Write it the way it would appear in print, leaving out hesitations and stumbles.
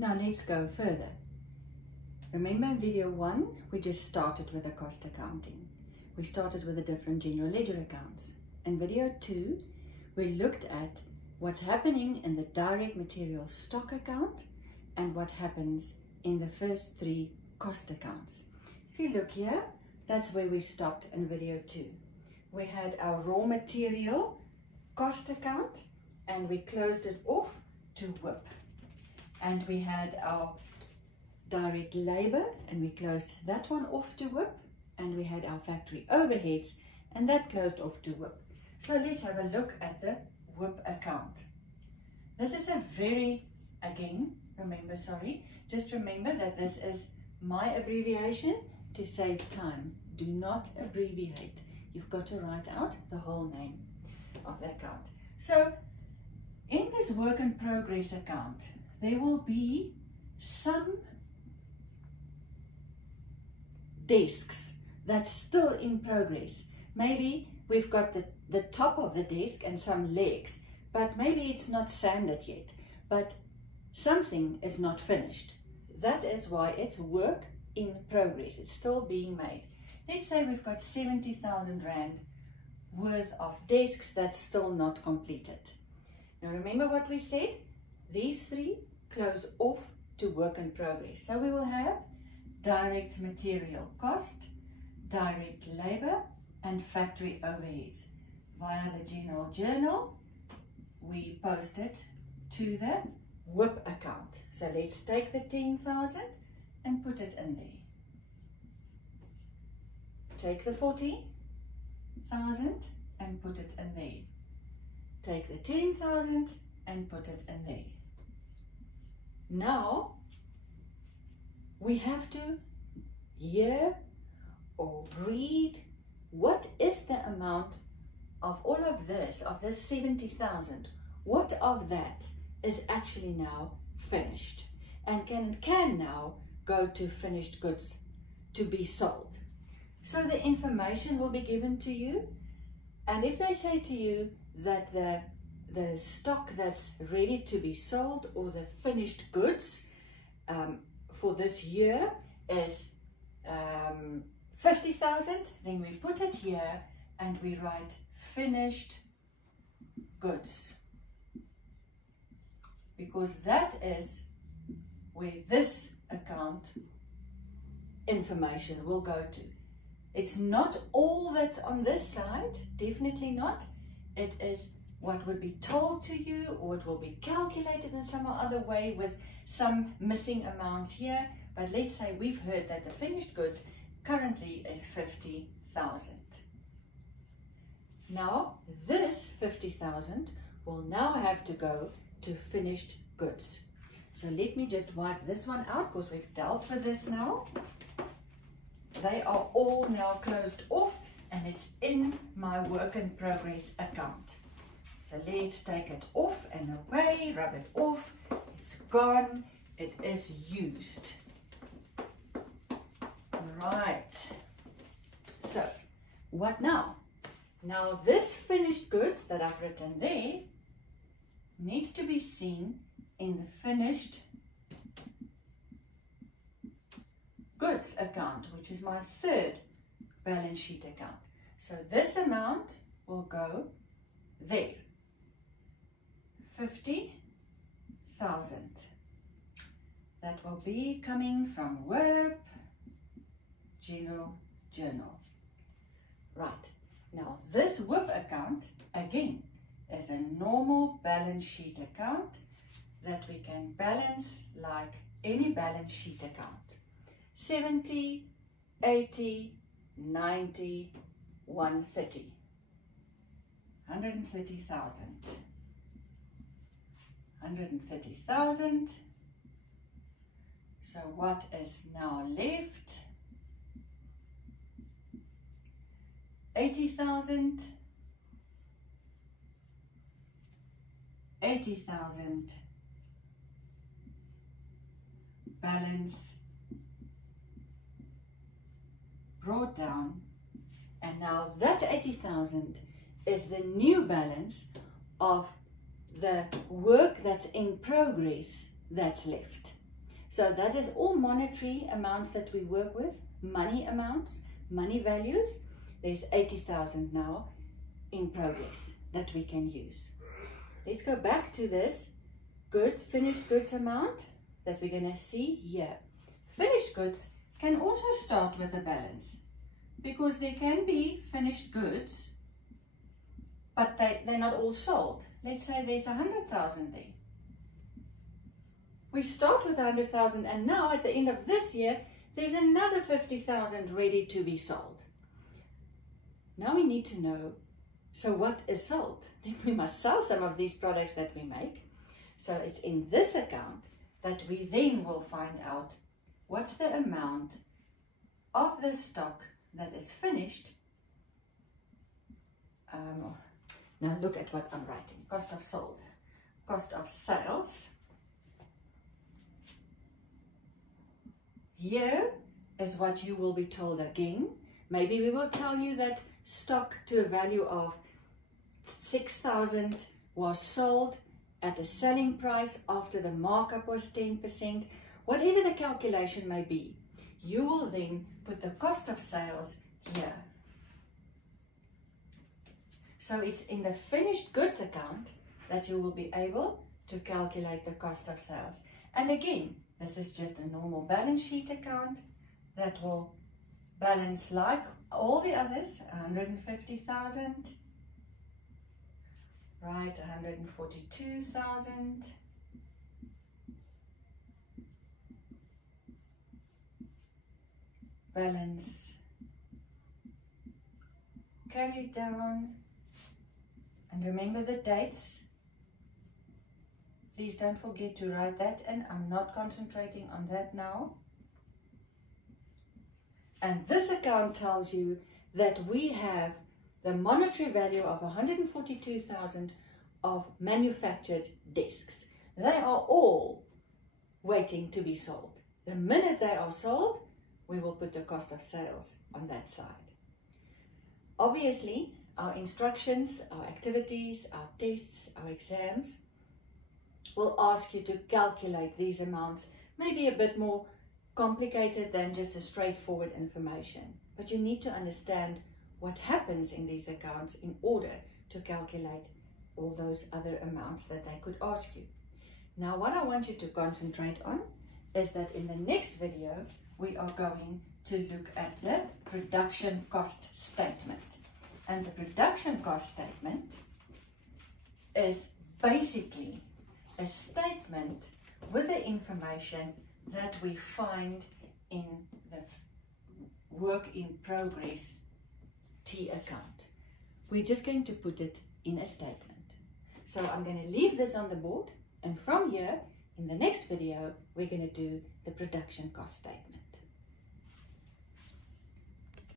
Now let's go further. Remember in video 1, we just started with the cost accounting. We started with the different general ledger accounts. In video 2, we looked at what's happening in the direct material stock account and what happens in the first 3 cost accounts. If you look here, that's where we stopped in video 2. We had our raw material cost account and we closed it off to WIP. And we had our direct labor and we closed that one off to WIP, and we had our factory overheads and that closed off to WIP. So let's have a look at the WIP account. This is a very, again, just remember that this is my abbreviation to save time. Do not abbreviate. You've got to write out the whole name of the account. So in this work in progress account, there will be some desks that's still in progress. Maybe we've got the top of the desk and some legs, but maybe it's not sanded yet, but something is not finished. That is why it's work in progress. It's still being made. Let's say we've got 70,000 Rand worth of desks that's still not completed. Now remember what we said? These 3 close off to work in progress. So we will have direct material cost, direct labor, and factory overheads. Via the general journal, we post it to the WIP account. So let's take the 10,000 and put it in there. Take the 40,000 and put it in there. Take the 10,000 and put it in there. Now we have to hear or read what is the amount of all of this, of this 70,000. What of that is actually now finished and can now go to finished goods to be sold. So the information will be given to you, and if they say to you that the stock that's ready to be sold or the finished goods for this year is 50,000, then we put it here and we write finished goods, because that is where this account information will go to. It's not all that's on this side, definitely not. It is what would be told to you, or it will be calculated in some other way with some missing amounts here. But let's say we've heard that the finished goods currently is 50,000. Now this 50,000 will now have to go to finished goods. So let me just wipe this one out, because we've dealt with this now. They are all now closed off and it's in my work in progress account. So let's take it off and away, rub it off. It's gone, it is used. Right. So what now? Now this finished goods that I've written there needs to be seen in the finished goods account, which is my 3rd balance sheet account. So this amount will go there, 50,000. That will be coming from WIP, general journal. Right, now this WIP account again is a normal balance sheet account that we can balance like any balance sheet account. 70, 80, 90, 130. 130,000. 130,000. So what is now left? 80,000. 80,000. Balance brought down, and now that 80,000 is the new balance of the work that's in progress that's left. So that is all monetary amounts that we work with, money amounts, money values. There's 80,000 now in progress that we can use. Let's go back to this finished goods amount that we're going to see here. Finished goods can also start with a balance, because there can be finished goods, but they're not all sold. Let's say there's 100,000 there. We start with 100,000, and now at the end of this year, there's another 50,000 ready to be sold. Now we need to know, so what is sold? Then we must sell some of these products that we make. So it's in this account that we then will find out what's the amount of the stock that is finished. Now look at what I'm writing. Cost of sold, cost of sales. Here is what you will be told again. Maybe we will tell you that stock to a value of 6,000 was sold at a selling price after the markup was 10%. Whatever the calculation may be, you will then put the cost of sales here. So it's in the finished goods account that you will be able to calculate the cost of sales. And again, this is just a normal balance sheet account that will balance like all the others. 150,000, right, 142,000, balance carried down. And remember the dates. Please don't forget to write that, and I'm not concentrating on that now. And this account tells you that we have the monetary value of 142,000 of manufactured desks. They are all waiting to be sold. The minute they are sold, we will put the cost of sales on that side. Obviously, our instructions, our activities, our tests, our exams will ask you to calculate these amounts, maybe a bit more complicated than just a straightforward information. But you need to understand what happens in these accounts in order to calculate all those other amounts that they could ask you. Now, what I want you to concentrate on is that in the next video, we are going to look at the production cost statement. And the production cost statement is basically a statement with the information that we find in the work in progress T account. We're just going to put it in a statement. So I'm going to leave this on the board, and from here in the next video we're going to do the production cost statement.